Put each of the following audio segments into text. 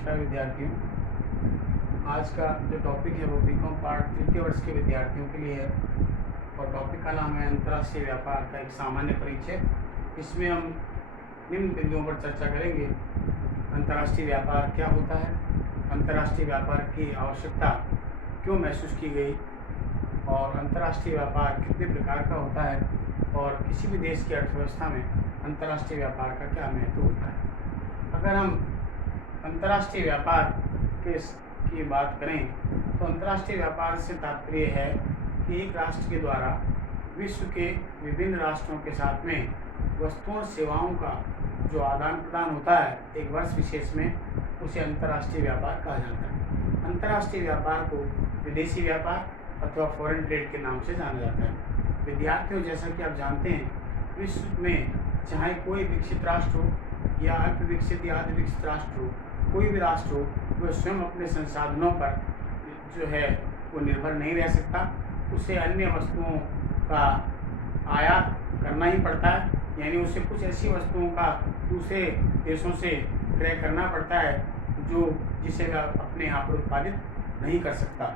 नमस्कार विद्यार्थियों। आज का जो टॉपिक है वो बीकॉम पार्ट तृतीय वर्ष के विद्यार्थियों के लिए है और टॉपिक का नाम है अंतर्राष्ट्रीय व्यापार का एक सामान्य परिचय। इसमें हम निम्न बिंदुओं पर चर्चा करेंगे। अंतर्राष्ट्रीय व्यापार क्या होता है, अंतर्राष्ट्रीय व्यापार की आवश्यकता क्यों महसूस की गई और अंतर्राष्ट्रीय व्यापार कितने प्रकार का होता है और किसी भी देश की अर्थव्यवस्था में अंतर्राष्ट्रीय व्यापार का क्या महत्व होता है। अगर हम अंतर्राष्ट्रीय व्यापार की बात करें तो अंतर्राष्ट्रीय व्यापार से तात्पर्य है कि एक राष्ट्र के द्वारा विश्व के विभिन्न राष्ट्रों के साथ में वस्तुओं और सेवाओं का जो आदान प्रदान होता है एक वर्ष विशेष में, उसे अंतर्राष्ट्रीय व्यापार कहा जाता है। अंतर्राष्ट्रीय व्यापार को विदेशी व्यापार अथवा फॉरेन ट्रेड के नाम से जाना जाता है। विद्यार्थियों, जैसा कि आप जानते हैं, विश्व में चाहे कोई विकसित राष्ट्र हो या अल्प विकसित या अर्ध विकसित राष्ट्र हो, कोई भी राष्ट्र हो, वह स्वयं अपने संसाधनों पर जो है वो निर्भर नहीं रह सकता। उसे अन्य वस्तुओं का आयात करना ही पड़ता है, यानी उसे कुछ ऐसी वस्तुओं का दूसरे देशों से क्रय करना पड़ता है जिसे वह अपने यहाँ पर उत्पादित नहीं कर सकता।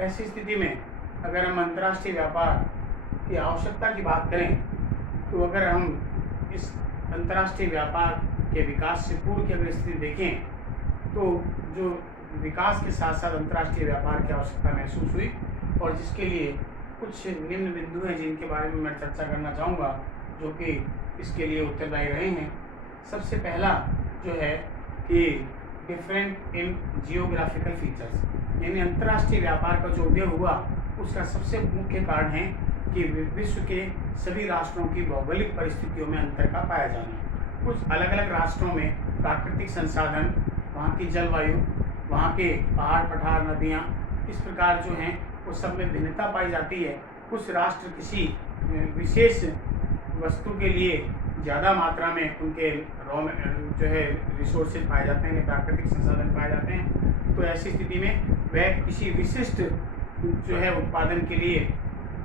ऐसी स्थिति में अगर हम अंतर्राष्ट्रीय व्यापार की आवश्यकता की बात करें तो अगर हम इस अंतर्राष्ट्रीय व्यापार के विकास से पूर्व की अगर स्थिति देखें तो जो विकास के साथ साथ अंतर्राष्ट्रीय व्यापार की आवश्यकता महसूस हुई और जिसके लिए कुछ निम्न बिंदु हैं जिनके बारे में मैं चर्चा करना चाहूँगा, जो कि इसके लिए उत्तरदायी रहे हैं। सबसे पहला जो है कि डिफरेंट इन जियोग्राफिकल फीचर्स, यानी अंतर्राष्ट्रीय व्यापार का जो उदय हुआ उसका सबसे मुख्य कारण है कि विश्व के सभी राष्ट्रों की भौगोलिक परिस्थितियों में अंतर का पाया जाना। कुछ अलग अलग राष्ट्रों में प्राकृतिक संसाधन, वहाँ की जलवायु, वहाँ के पहाड़ पठार, नदियाँ, इस प्रकार जो हैं वो सब में भिन्नता पाई जाती है। कुछ राष्ट्र किसी विशेष वस्तु के लिए ज़्यादा मात्रा में उनके जो है रिसोर्सेज पाए जाते हैं, प्राकृतिक संसाधन पाए जाते हैं। तो ऐसी स्थिति में वह किसी विशिष्ट जो है उत्पादन के लिए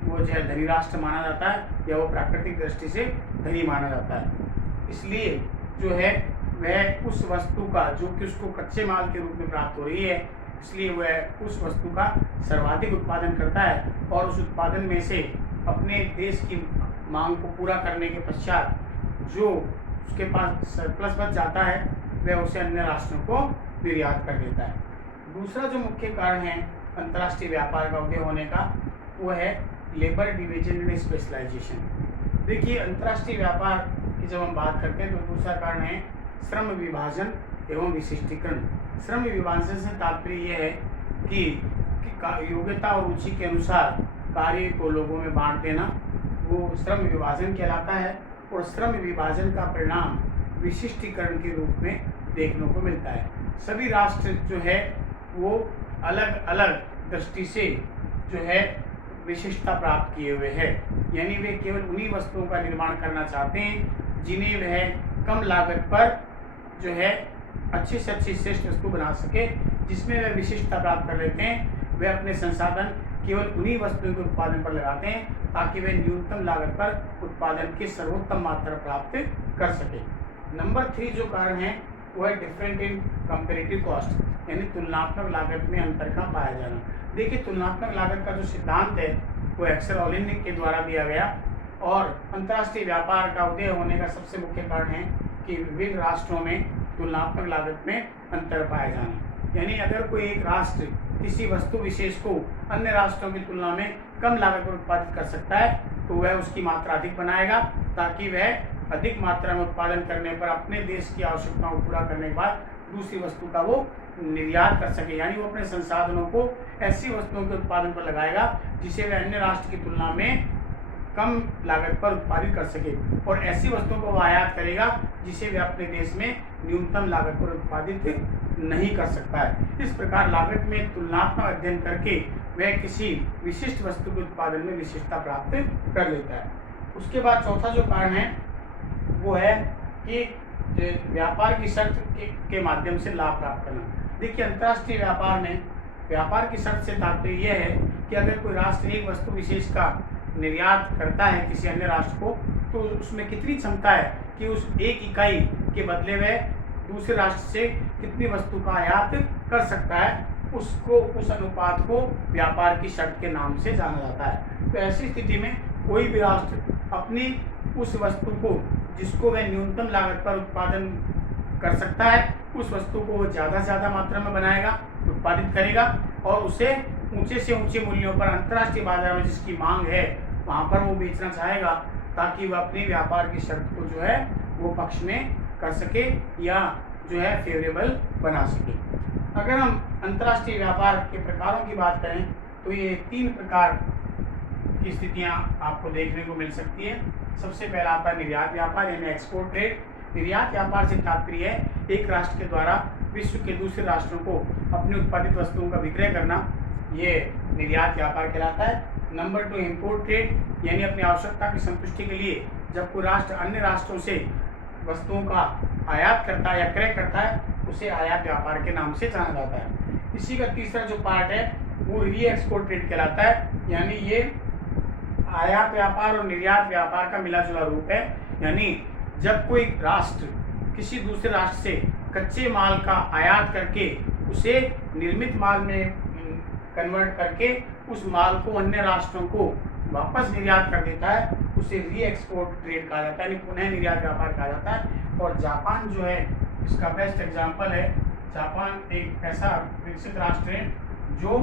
वो जो है धनी राष्ट्र माना जाता है या वो प्राकृतिक दृष्टि से धनी माना जाता है। इसलिए जो है वह उस वस्तु का जो कि उसको कच्चे माल के रूप में प्राप्त हो रही है, इसलिए वह उस वस्तु का सर्वाधिक उत्पादन करता है और उस उत्पादन में से अपने देश की मांग को पूरा करने के पश्चात जो उसके पास सरप्लस बच जाता है वह उसे अन्य राष्ट्रों को निर्यात कर देता है। दूसरा जो मुख्य कारण है अंतर्राष्ट्रीय व्यापार का उदय होने का वो है लेबर डिवीजन एंड स्पेशलाइजेशन। देखिए, अंतर्राष्ट्रीय व्यापार की जब हम बात करते हैं तो दूसरा कारण है श्रम विभाजन एवं विशिष्टीकरण। श्रम विभाजन से तात्पर्य यह है कि योग्यता और रुचि के अनुसार कार्य को लोगों में बांट देना, वो श्रम विभाजन कहलाता है। और श्रम विभाजन का परिणाम विशिष्टीकरण के रूप में देखने को मिलता है। सभी राष्ट्र जो है वो अलग अलग दृष्टि से जो है विशिष्टता प्राप्त किए हुए हैं, यानी वे केवल उन्हीं वस्तुओं का निर्माण करना चाहते हैं जिन्हें वह कम लागत पर जो है अच्छी से अच्छी श्रेष्ठ वस्तु बना सके, जिसमें वह विशिष्टता प्राप्त कर लेते हैं। वे अपने संसाधन केवल उन्हीं वस्तुओं के उत्पादन पर लगाते हैं ताकि वे न्यूनतम लागत पर उत्पादन की सर्वोत्तम मात्रा प्राप्त कर सके। नंबर 3 जो कारण है वो है डिफरेंट इन कंपेरेटिव कॉस्ट, यानी तुलनात्मक लागत में अंतर का पाया जाना। देखिए, तुलनात्मक लागत का जो सिद्धांत है वो एक्सेल ओलिनिक के द्वारा दिया गया और अंतर्राष्ट्रीय व्यापार का उदय होने का सबसे मुख्य कारण है कि विभिन्न राष्ट्रों में तुलनात्मक लागत में अंतर पाया जाना। यानी अगर कोई एक राष्ट्र किसी वस्तु विशेष को अन्य राष्ट्रों की तुलना में कम लागत पर उत्पादित कर सकता है तो वह उसकी मात्रा अधिक बनाएगा ताकि वह अधिक मात्रा में उत्पादन करने पर अपने देश की आवश्यकताओं को पूरा करने के बाद दूसरी वस्तु का वो निर्यात कर सके, यानी वो अपने संसाधनों को ऐसी वस्तुओं के उत्पादन पर लगाएगा जिसे वह अन्य राष्ट्र की तुलना में कम लागत पर उत्पादित कर सके और ऐसी वस्तुओं को वह आयात करेगा जिसे वह अपने देश में न्यूनतम लागत पर उत्पादित नहीं कर सकता है। इस प्रकार लागत में तुलनात्मक अध्ययन करके वह किसी विशिष्ट वस्तु के उत्पादन में विशिष्टता प्राप्त कर लेता है। उसके बाद चौथा जो कारण है वो है कि व्यापार की शर्त के माध्यम से लाभ प्राप्त करना। देखिए, अंतर्राष्ट्रीय व्यापार में व्यापार की शर्त से तात्पर्य यह है कि अगर कोई राष्ट्र एक वस्तु विशेष का निर्यात करता है किसी अन्य राष्ट्र को तो उसमें कितनी क्षमता है कि उस एक इकाई के बदले वह दूसरे राष्ट्र से कितनी वस्तु का आयात कर सकता है, उसको उस अनुपात को व्यापार की शर्त के नाम से जाना जाता है। तो ऐसी स्थिति में कोई भी राष्ट्र अपनी उस वस्तु को जिसको वह न्यूनतम लागत पर उत्पादन कर सकता है, उस वस्तु को वो ज़्यादा से ज़्यादा मात्रा में बनाएगा, उत्पादित करेगा और उसे ऊंचे से ऊंचे मूल्यों पर अंतर्राष्ट्रीय बाजार में जिसकी मांग है वहाँ पर वो बेचना चाहेगा, ताकि वह अपनी व्यापार की शर्त को जो है वो पक्ष में कर सके या जो है फेवरेबल बना सके। अगर हम अंतर्राष्ट्रीय व्यापार के प्रकारों की बात करें तो ये 3 प्रकार की स्थितियाँ आपको देखने को मिल सकती है। सबसे पहला आता है निर्यात व्यापार यानी एक्सपोर्ट ट्रेड। निर्यात व्यापार से तात्पर्य है एक राष्ट्र के द्वारा विश्व के दूसरे राष्ट्रों को अपनी उत्पादित वस्तुओं का विक्रय करना, ये निर्यात व्यापार कहलाता है। नंबर 2 इंपोर्ट ट्रेड यानी अपनी आवश्यकता की संतुष्टि के लिए जब कोई राष्ट्र अन्य राष्ट्रों से वस्तुओं का आयात करता है या क्रय करता है, उसे आयात व्यापार के नाम से जाना जाता है। इसी का तीसरा जो पार्ट है वो री एक्सपोर्ट ट्रेड कहलाता है, यानी ये आयात व्यापार और निर्यात व्यापार का मिला जुला रूप है। यानी जब कोई राष्ट्र किसी दूसरे राष्ट्र से कच्चे माल का आयात करके उसे निर्मित माल में कन्वर्ट करके उस माल को अन्य राष्ट्रों को वापस निर्यात कर देता है, उसे री एक्सपोर्ट ट्रेड कहा जाता है, यानी पुनः निर्यात व्यापार कहा जाता है। और जापान जो है इसका बेस्ट एग्जाम्पल है। जापान एक ऐसा विकसित राष्ट्र है जो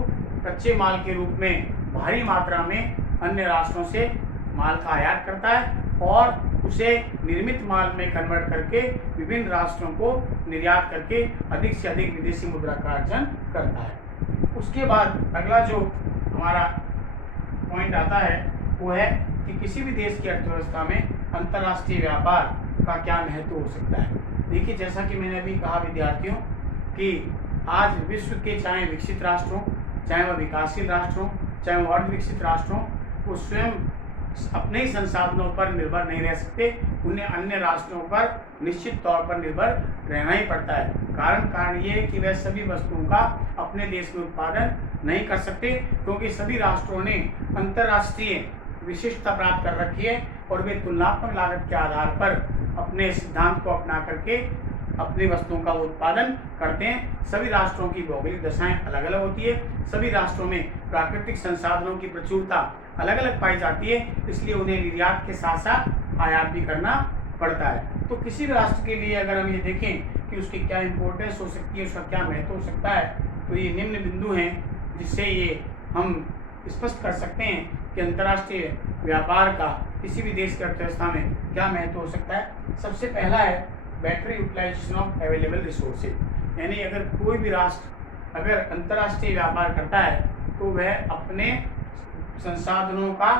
कच्चे माल के रूप में भारी मात्रा में अन्य राष्ट्रों से माल का आयात करता है और उसे निर्मित माल में कन्वर्ट करके विभिन्न राष्ट्रों को निर्यात करके अधिक से अधिक विदेशी मुद्रा का अर्जन करता है। उसके बाद अगला जो हमारा पॉइंट आता है वो है कि किसी भी देश की अर्थव्यवस्था में अंतर्राष्ट्रीय व्यापार का क्या महत्व हो सकता है। देखिए, जैसा कि मैंने अभी कहा विद्यार्थियों कि आज विश्व के चाहे विकसित राष्ट्र हों, चाहे वह विकासशील राष्ट्र हों, चाहे वह अर्ध विकसित राष्ट्र हों, वो स्वयं अपने ही संसाधनों पर निर्भर नहीं रह सकते, उन्हें अन्य राष्ट्रों पर निश्चित तौर पर निर्भर रहना ही पड़ता है। कारण ये है कि वह सभी वस्तुओं का अपने देश में उत्पादन नहीं कर सकते, क्योंकि सभी राष्ट्रों ने अंतर्राष्ट्रीय विशिष्टता प्राप्त कर रखी है और वे तुलनात्मक लागत के आधार पर अपने सिद्धांत को अपना करके अपनी वस्तुओं का उत्पादन करते हैं। सभी राष्ट्रों की भौगोलिक दशाएं अलग अलग होती है, सभी राष्ट्रों में प्राकृतिक संसाधनों की प्रचुरता अलग अलग पाई जाती है, इसलिए उन्हें निर्यात के साथ साथ आयात भी करना पड़ता है। तो किसी भी राष्ट्र के लिए अगर हम ये देखें कि उसकी क्या इंपॉर्टेंस हो सकती है, उसका क्या महत्व हो सकता है, तो ये निम्न बिंदु हैं जिससे ये हम स्पष्ट कर सकते हैं कि अंतर्राष्ट्रीय व्यापार का किसी भी देश की अर्थव्यवस्था में क्या महत्व हो सकता है। सबसे पहला है better utilisation of available resources, यानी अगर कोई भी राष्ट्र अगर अंतर्राष्ट्रीय व्यापार करता है तो वह अपने संसाधनों का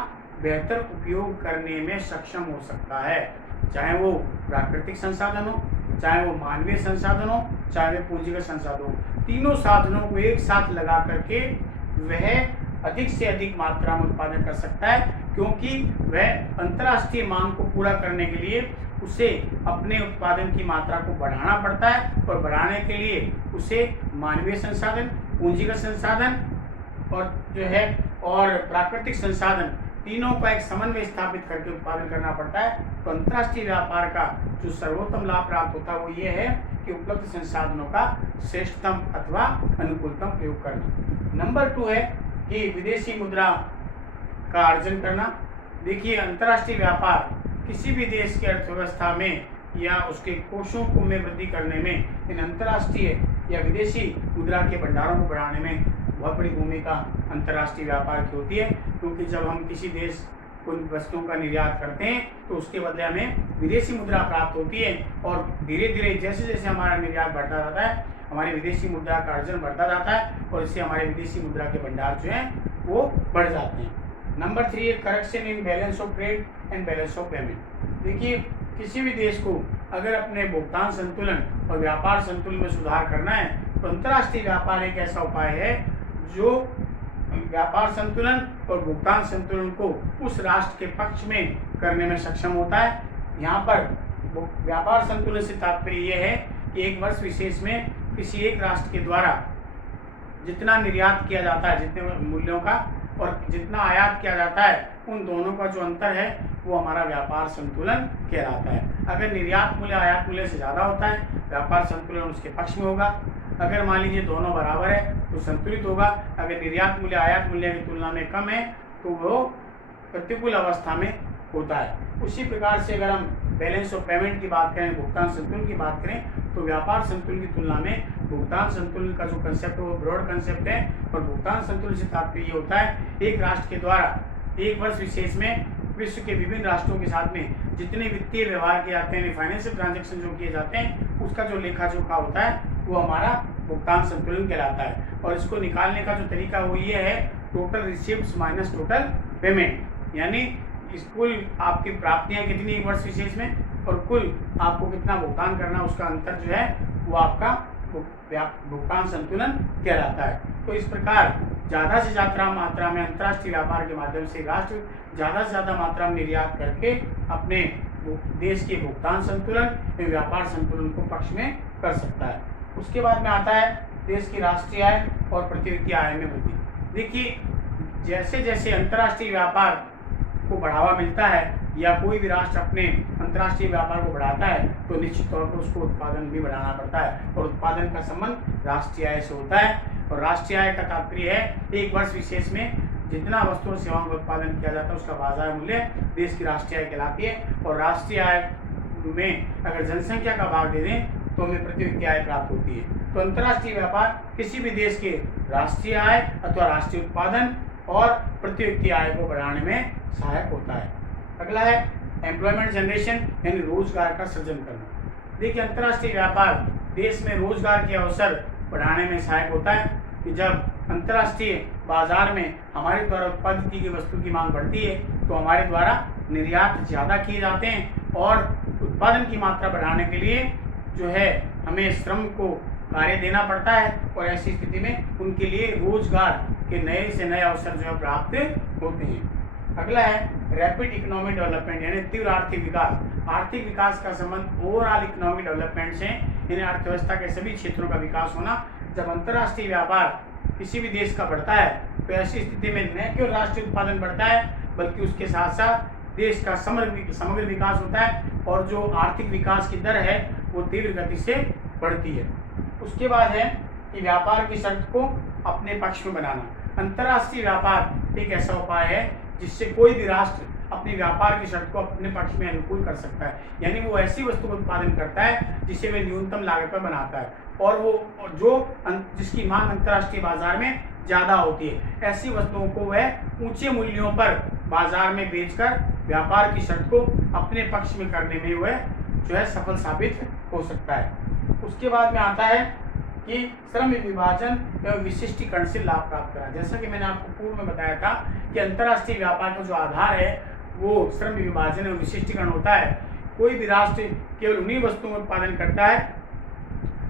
बेहतर उपयोग करने में सक्षम हो सकता है, चाहे वो प्राकृतिक संसाधन हो, चाहे वो मानवीय संसाधन हो, चाहे वे पूंजीगत संसाधन हो। तीनों साधनों को एक साथ लगा करके वह अधिक से अधिक मात्रा में उत्पादन कर सकता है, क्योंकि वह अंतर्राष्ट्रीय मांग को पूरा करने के लिए उसे अपने उत्पादन की मात्रा को बढ़ाना पड़ता है और बढ़ाने के लिए उसे मानवीय संसाधन, पूंजीगत संसाधन और जो है और प्राकृतिक संसाधन तीनों का एक समन्वय स्थापित करके उत्पादन करना पड़ता है। तो अंतर्राष्ट्रीय व्यापार का जो सर्वोत्तम लाभ प्राप्त होता है वो ये है कि उपलब्ध संसाधनों का श्रेष्ठतम अथवा अनुकूलतम प्रयोग करना। नंबर 2 है कि विदेशी मुद्रा का अर्जन करना। देखिए, अंतर्राष्ट्रीय व्यापार किसी भी देश की अर्थव्यवस्था में या उसके कोषों को में वृद्धि करने में इन अंतर्राष्ट्रीय या विदेशी मुद्रा के भंडारों को बढ़ाने में बहुत बड़ी भूमिका अंतर्राष्ट्रीय व्यापार की होती है, क्योंकि जब हम किसी देश को वस्तुओं का निर्यात करते हैं तो उसके बदले हमें विदेशी मुद्रा प्राप्त होती है और धीरे धीरे जैसे जैसे हमारा निर्यात बढ़ता जाता है हमारे विदेशी मुद्रा का अर्जन बढ़ता जाता है और इससे हमारे विदेशी मुद्रा के भंडार जो हैं वो बढ़ जाते हैं। नंबर 3 है correction in balance of trade and balance of payment. देखिए, किसी भी देश को अगर अपने भुगतान संतुलन और व्यापार संतुलन में सुधार करना है तो अंतर्राष्ट्रीय व्यापार एक ऐसा उपाय है जो व्यापार संतुलन और भुगतान संतुलन को उस राष्ट्र के पक्ष में करने में सक्षम होता है। यहाँ पर व्यापार संतुलन से तात्पर्य यह है कि एक वर्ष विशेष में किसी एक राष्ट्र के द्वारा जितना निर्यात किया जाता है, जितने मूल्यों का और जितना आयात किया जाता है, उन दोनों का जो अंतर है वो हमारा व्यापार संतुलन कहलाता है। अगर निर्यात मूल्य आयात मूल्य से ज़्यादा होता है व्यापार संतुलन उसके पक्ष में होगा। अगर मान लीजिए दोनों बराबर है तो संतुलित होगा। अगर निर्यात मूल्य आयात मूल्य की तुलना में कम है तो वो प्रतिकूल अवस्था में होता है। उसी प्रकार से अगर हम बैलेंस ऑफ पेमेंट की बात करें, भुगतान संतुलन की बात करें, तो व्यापार संतुलन की तुलना में भुगतान संतुलन का जो कंसेप्ट है वो ब्रॉड कंसेप्ट है। और भुगतान संतुलन से तात्पर्य होता है एक राष्ट्र के द्वारा एक वर्ष विशेष में विश्व के विभिन्न राष्ट्रों के साथ में जितने वित्तीय व्यवहार किए जाते हैं, फाइनेंशियल ट्रांजैक्शन जो किए जाते हैं, उसका जो लेखा जोखा होता है वो हमारा भुगतान संतुलन कहलाता है। और इसको निकालने का जो तरीका वो ये है, total receipts minus total payment, यानी कुल आपकी प्राप्तियां कितनी एक वर्ष विशेष में और कुल आपको कितना भुगतान करना, उसका अंतर जो है वो आपका भुगतान संतुलन कहलाता है। तो इस प्रकार ज़्यादा से ज़्यादा मात्रा में अंतर्राष्ट्रीय व्यापार के माध्यम से राष्ट्र ज़्यादा से ज़्यादा मात्रा में निर्यात करके अपने देश के भुगतान संतुलन एवं व्यापार संतुलन को पक्ष में कर सकता है। उसके बाद में आता है देश की राष्ट्रीय आय और प्रति व्यक्ति आय में वृद्धि। देखिए, जैसे जैसे अंतर्राष्ट्रीय व्यापार को बढ़ावा मिलता है या कोई भी राष्ट्र अपने अंतर्राष्ट्रीय व्यापार को बढ़ाता है तो निश्चित तौर पर उसको उत्पादन भी बढ़ाना पड़ता है। और उत्पादन का संबंध राष्ट्रीय आय से होता है। और राष्ट्रीय आय का तात्पर्य है एक वर्ष विशेष में जितना वस्तु और सेवाओं का उत्पादन किया जाता है उसका बाजार मूल्य देश की राष्ट्रीय आय कहलाती है। और राष्ट्रीय आय में अगर जनसंख्या का भाग दे दें तो हमें प्रति व्यक्ति आय प्राप्त होती है। तो अंतर्राष्ट्रीय व्यापार किसी भी देश के राष्ट्रीय आय अथवा राष्ट्रीय उत्पादन और प्रति व्यक्ति आय को बढ़ाने में सहायक होता है। अगला है एम्प्लॉयमेंट जनरेशन, यानी रोजगार का सृजन करना। देखिए, अंतर्राष्ट्रीय व्यापार देश में रोजगार के अवसर बढ़ाने में सहायक होता है कि जब अंतर्राष्ट्रीय बाजार में हमारे द्वारा उत्पादित की गई वस्तु की मांग बढ़ती है तो हमारे द्वारा निर्यात ज़्यादा किए जाते हैं और उत्पादन की मात्रा बढ़ाने के लिए जो है हमें श्रम को कार्य देना पड़ता है। और ऐसी स्थिति में उनके लिए रोजगार के नए से नए अवसर जो है प्राप्त होते हैं। अगला है रैपिड इकोनॉमिक डेवलपमेंट, यानी तीव्र आर्थिक विकास। आर्थिक विकास का संबंध ओवरऑल इकोनॉमिक डेवलपमेंट से, यानी अर्थव्यवस्था के सभी क्षेत्रों का विकास होना। जब अंतर्राष्ट्रीय व्यापार किसी भी देश का बढ़ता है तो ऐसी स्थिति में न केवल राष्ट्रीय उत्पादन बढ़ता है बल्कि उसके साथ साथ देश का समग्र विकास होता है और जो आर्थिक विकास की दर है वो तीव्र गति से बढ़ती है। उसके बाद है कि व्यापार की शर्त को अपने पक्ष में बनाना। अंतर्राष्ट्रीय व्यापार एक ऐसा उपाय है जिससे कोई भी राष्ट्र अपने व्यापार की शर्त को अपने पक्ष में अनुकूल कर सकता है, यानी वो ऐसी वस्तु का उत्पादन करता है जिसे वह न्यूनतम लागत पर बनाता है और वो जिसकी मांग अंतर्राष्ट्रीय बाजार में ज़्यादा होती है। ऐसी वस्तुओं को वह ऊंचे मूल्यों पर बाजार में बेचकर व्यापार की शर्त को अपने पक्ष में करने में वह जो है सफल साबित हो सकता है। उसके बाद में आता है कि श्रम विभाजन एवं विशिष्टीकरण से लाभ प्राप्त करा। जैसा कि मैंने आपको पूर्व में बताया था कि अंतर्राष्ट्रीय व्यापार का जो आधार है वो श्रम विभाजन एवं विशिष्टीकरण होता है। कोई भी राष्ट्र केवल उन्हीं वस्तुओं का उत्पादन करता है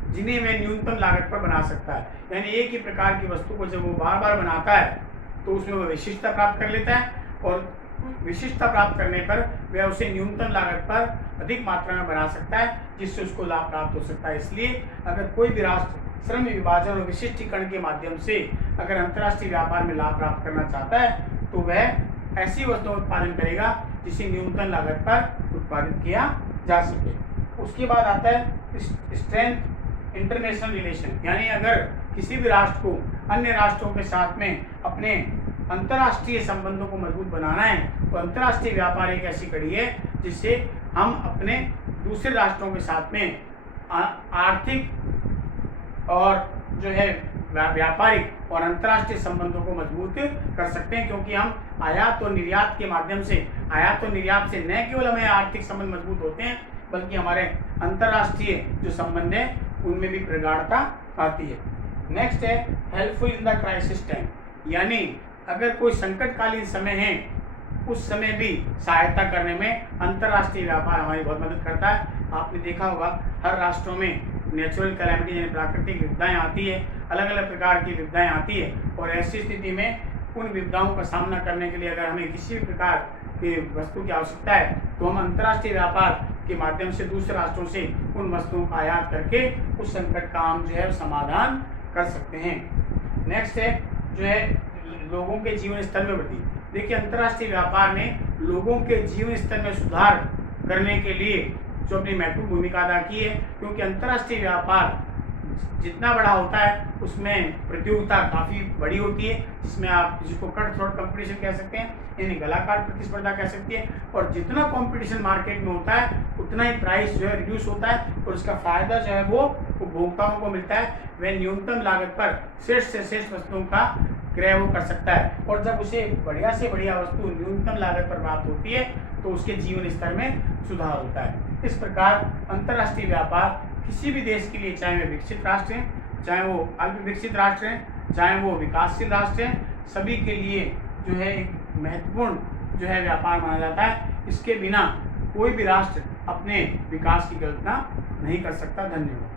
जिन्हें वह न्यूनतम लागत पर बना सकता है, यानी एक ही प्रकार की वस्तु को जब वो बार बार बनाता है तो उसमें वह विशिष्टता प्राप्त कर लेता है और विशिष्टता प्राप्त करने पर वह उसे न्यूनतम लागत पर अधिक मात्रा में बना सकता है जिससे उसको लाभ प्राप्त हो सकता है। इसलिए अगर कोई भी राष्ट्र श्रम विभाजन और विशिष्टीकरण के माध्यम से अगर अंतर्राष्ट्रीय व्यापार में लाभ प्राप्त करना चाहता है तो वह ऐसी वस्तुओं का उत्पादन करेगा जिसे न्यूनतम लागत पर उत्पादित किया जा सके। उसके बाद आता है स्ट्रेंथ इंटरनेशनल रिलेशन, यानी अगर किसी भी राष्ट्र को अन्य राष्ट्रों के साथ में अपने अंतर्राष्ट्रीय संबंधों को मजबूत बनाना है तो अंतर्राष्ट्रीय व्यापार एक ऐसी कड़ी है जिससे हम अपने दूसरे राष्ट्रों के साथ में आर्थिक और जो है व्यापारिक और अंतर्राष्ट्रीय संबंधों को मजबूत कर सकते हैं, क्योंकि हम आयात और निर्यात के माध्यम से आयात और निर्यात से न केवल हमें आर्थिक संबंध मजबूत होते हैं बल्कि हमारे अंतर्राष्ट्रीय जो संबंध है उनमें भी प्रगाढ़ता आती है। नेक्स्ट है helpful in the crisis time, यानी अगर कोई संकटकालीन समय है उस समय भी सहायता करने में अंतर्राष्ट्रीय व्यापार हमारी बहुत मदद करता है। आपने देखा होगा हर राष्ट्रों में नेचुरल कैलेमिटी यानी प्राकृतिक विपदाएं आती है, अलग अलग प्रकार की विपदाएं आती है और ऐसी स्थिति में उन विपदाओं का सामना करने के लिए अगर हमें किसी भी प्रकार की वस्तु की आवश्यकता है तो हम अंतर्राष्ट्रीय व्यापार के माध्यम से दूसरे राष्ट्रों से उन वस्तुओं का आयात करके उस संकट का हम जो है समाधान कर सकते हैं। नेक्स्ट है जो है लोगों के जीवन स्तर में वृद्धि। देखिए, अंतर्राष्ट्रीय व्यापार ने लोगों के जीवन स्तर में सुधार करने के लिए जो अपनी महत्वपूर्ण भूमिका अदा की है, क्योंकि अंतर्राष्ट्रीय व्यापार जितना बड़ा होता है उसमें प्रतियोगिता काफ़ी बड़ी होती है, जिसमें आप जिसको कट थ्रोट कंपटीशन कह सकते हैं, यानी गलाकार प्रतिस्पर्धा कह सकती है। और जितना कंपटीशन मार्केट में होता है उतना ही प्राइस जो है रिड्यूस होता है और उसका फ़ायदा जो है वो उपभोक्ताओं को मिलता है। वह न्यूनतम लागत पर श्रेष्ठ से श्रेष्ठ वस्तुओं का क्रय वो कर सकता है, और जब उसे बढ़िया से बढ़िया वस्तु न्यूनतम लागत पर प्राप्त होती है तो उसके जीवन स्तर में सुधार होता है। इस प्रकार अंतर्राष्ट्रीय व्यापार किसी भी देश के लिए, चाहे वे विकसित राष्ट्र हैं, चाहे वो अल्प विकसित राष्ट्र हैं, चाहे वो विकासशील राष्ट्र हैं, सभी के लिए जो है एक महत्वपूर्ण जो है व्यापार माना जाता है। इसके बिना कोई भी राष्ट्र अपने विकास की कल्पना नहीं कर सकता। धन्यवाद।